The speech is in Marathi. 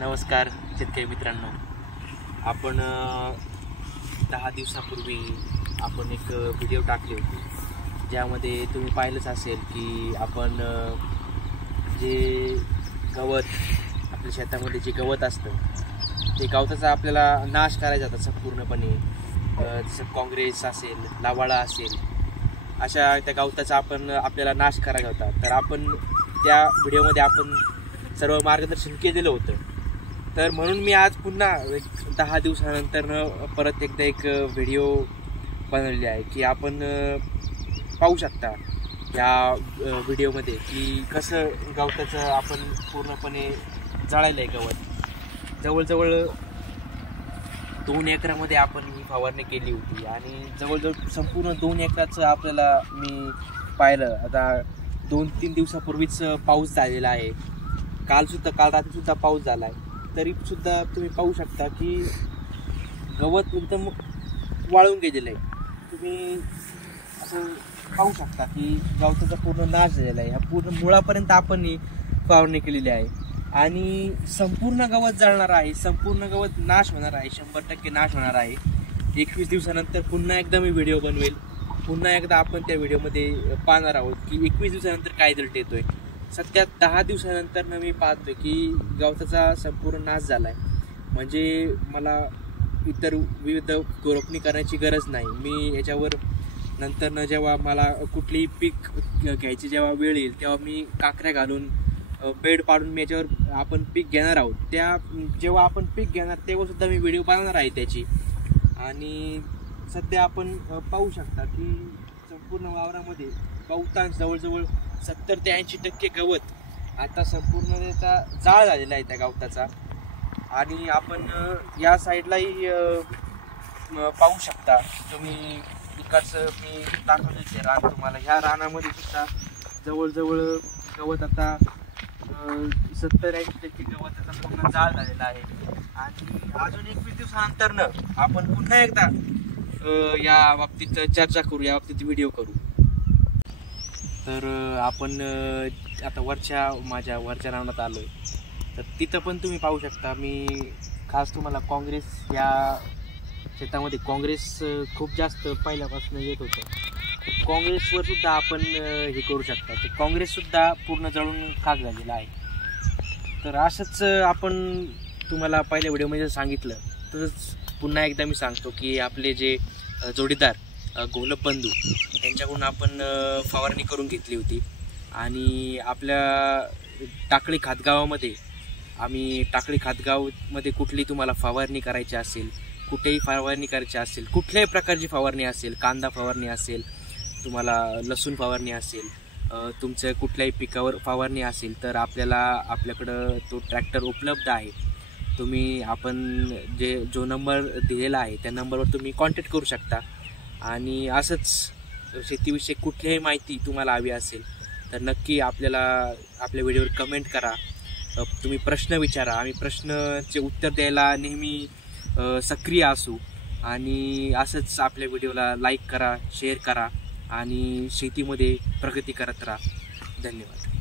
नमस्कार शेतकरी मित्रांनो. आपण 10 दिवसापूर्वी आपण एक व्हिडिओ टाकली होती, ज्यामध्ये तुम्ही पाहिलंच असेल की आपण जे गवत आपल्या शेतामध्ये जे गवत असतं ते गवताचा आपल्याला नाश करायचा होता संपूर्णपणे. जसं काँग्रेस असेल, लावाळा असेल, अशा त्या गवताचा आपल्याला नाश करायचा होता. तर आपण त्या व्हिडिओमध्ये आपण सर्व मार्गदर्शन केलेलं होतं. तर म्हणून मी आज पुन्हा 10 दिवसानंतर परत एकदा एक व्हिडिओ बनवलेली आहे की आपण पाहू शकता या व्हिडिओमध्ये की कसं गवताचं आपण पूर्णपणे जाळायलं आहे. गवत जवळजवळ 2 एकरामध्ये आपण ही फवारणी केली होती आणि जवळजवळ संपूर्ण 2 एकराचं आपल्याला मी पाहिलं. आता 2-3 दिवसापूर्वीच पाऊस झालेला आहे. काल रात्रीसुद्धा पाऊस झाला आहे. तरीसुद्धा तुम्ही पाहू शकता की गवत एकदम वाळून गेलेलं आहे. तुम्ही असं पाहू शकता की गवताचा पूर्ण नाश झालेला आहे. ह्या पूर्ण मुळापर्यंत आपण ही फवारणी केलेली आहे आणि संपूर्ण गवत जळणार आहे, संपूर्ण गवत नाश होणार आहे, 100% नाश होणार आहे. 21 दिवसानंतर पुन्हा एकदा मी व्हिडिओ बनवेल. पुन्हा एकदा आपण त्या व्हिडिओमध्ये पाहणार आहोत की 21 दिवसानंतर काय रिझल्ट येतोय. सध्या 10 दिवसानंतर मी पाहतोय की गवताचा संपूर्ण नाश झाला आहे. म्हणजे मला इतर विविध रोपणी करण्याची गरज नाही. मी याच्यावर नंतर जेव्हा मला कुठलीही पीक घ्यायची जेव्हा वेळ येईल तेव्हा मी काकऱ्या घालून बेड पाडून मी याच्यावर आपण पीक घेणार आहोत. जेव्हा आपण पीक घेणार तेव्हा सुद्धा मी व्हिडिओ बनवणार आहे त्याची. आणि सध्या आपण पाहू शकता की संपूर्ण वावरामध्ये बहुतांश जवळजवळ 70 ते 80% गवत आता संपूर्ण त्याचा जाळ झालेला आहे त्या गवताचा. आणि आपण या साईडलाही पाहू शकता तुम्ही. इकडचं मी दाखवले ते रान तुम्हाला. ह्या रानामध्ये सुद्धा जवळजवळ गवत आता 70-80% गवत त्याचा पूर्ण जाळ झालेला आहे. आणि अजून 21 दिवसानंतर आपण पुन्हा एकदा या बाबतीत चर्चा करू, या बाबतीत व्हिडिओ करू. तर आपण आता माझ्या वरच्या रानात आलो आहे. तर तिथं पण तुम्ही पाहू शकता. मी खास तुम्हाला काँग्रेस या शेतामध्ये काँग्रेस खूप जास्त पहिल्यापासून येत होतं. काँग्रेसवर सुद्धा आपण हे करू शकता. ते काँग्रेससुद्धा पूर्ण जळून खाक झालेला आहे. तर असंच आपण तुम्हाला पहिल्या व्हिडिओमध्ये सांगितलं तसंच पुन्हा एकदा मी सांगतो की आपले जे जोडीदार गोलप बंधू यांच्याकडून आपण फवारणी करून घेतली होती. आणि आपल्या टाकळी खातगावामध्ये टाकळी खातगावमध्ये कुठली तुम्हाला फवारणी करायची असेल, कुठेही फवारणी करायची असेल, कुठल्याही प्रकारची फवारणी असेल, कांदा फवारणी असेल, तुम्हाला लसूण फवारणी असेल, तुमच्या कुठल्याही पिकावर फवारणी असेल तर आपल्याकडं तो ट्रॅक्टर उपलब्ध आहे. आपण जो नंबर दिलेला आहे त्या नंबरवर तुम्ही कॉन्टॅक्ट करू शकता. आणि असंच शेतीविषयी कुठलीही माहिती तुम्हाला हवी असेल तर नक्की आपल्या व्हिडिओवर कमेंट करा. तुम्ही प्रश्न विचारा. आम्ही प्रश्नाचे उत्तर द्यायला नेहमी सक्रिय असू. आणि असंच आपल्या व्हिडिओला लाईक करा, शेअर करा आणि शेतीमध्ये प्रगती करत राहा. धन्यवाद.